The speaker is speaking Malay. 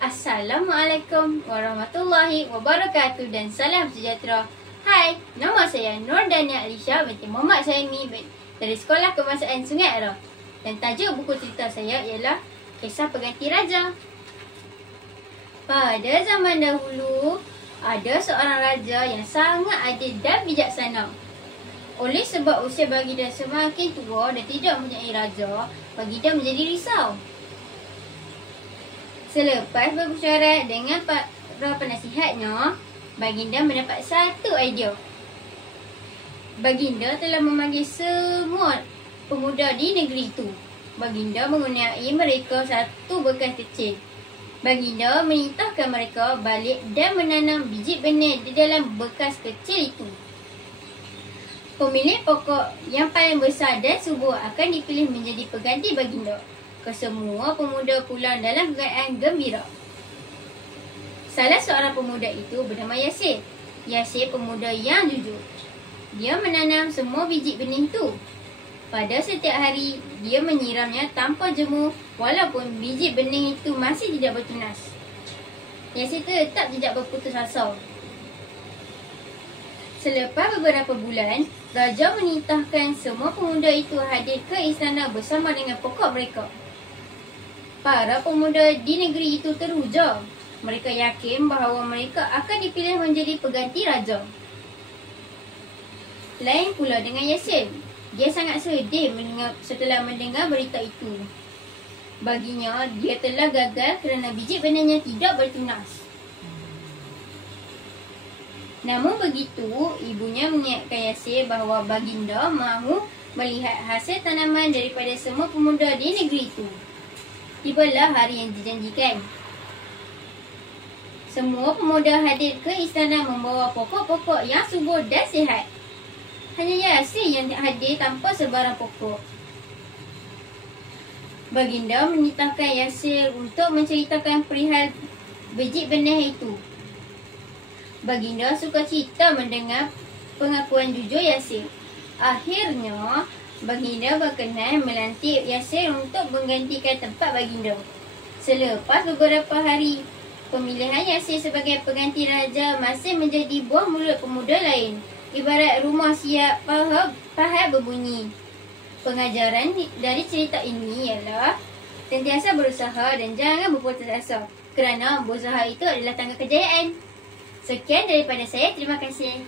Assalamualaikum warahmatullahi wabarakatuh dan salam sejahtera. Hai, nama saya Nur Dania Alisha binti Muhammad Saimi dari Sekolah Kebangsaan Sungai Arah. Dan tajuk buku cerita saya ialah Kisah Pengganti Raja. Pada zaman dahulu, ada seorang raja yang sangat adil dan bijaksana. Oleh sebab usia baginda semakin tua dan tidak mempunyai raja, baginda menjadi risau. Selepas bersyarat dengan para penasihatnya, baginda mendapat satu idea. Baginda telah memanggil semua pemuda di negeri itu. Baginda mengenai mereka satu bekas kecil. Baginda menitahkan mereka balik dan menanam biji benih di dalam bekas kecil itu. Pemilik pokok yang paling besar dan subur akan dipilih menjadi pengganti baginda. Kesemua pemuda pulang dalam keadaan gembira. Salah seorang pemuda itu bernama Yasir. Yasir pemuda yang jujur. Dia menanam semua biji benih itu. Pada setiap hari, dia menyiramnya tanpa jemu walaupun biji benih itu masih tidak bertunas. Yasir tetap tidak berputus asa. Selepas beberapa bulan, raja menitahkan semua pemuda itu hadir ke istana bersama dengan pokok mereka. Para pemuda di negeri itu teruja. Mereka yakin bahawa mereka akan dipilih menjadi pengganti raja. Lain pula dengan Yasir. Dia sangat sedih setelah mendengar berita itu. Baginya, dia telah gagal kerana biji benihnya tidak bertunas. Namun begitu, ibunya mengingatkan Yasir bahawa baginda mahu melihat hasil tanaman daripada semua pemuda di negeri itu. Tibalah hari yang dijanjikan. Semua pemuda hadir ke istana membawa pokok-pokok yang subur dan sihat. Hanya Yasir yang hadir tanpa sebarang pokok. Baginda menitahkan Yasir untuk menceritakan perihal biji benih itu. Baginda sukacita mendengar pengakuan jujur Yasir. Akhirnya, baginda berkenan melantik Yasir untuk menggantikan tempat baginda. Selepas beberapa hari, pemilihan Yasir sebagai pengganti raja masih menjadi buah mulut pemuda lain. Ibarat rumah siap, pahat berbunyi. Pengajaran dari cerita ini ialah sentiasa berusaha dan jangan berputus asa. Kerana berusaha itu adalah tangga kejayaan. Sekian daripada saya. Terima kasih.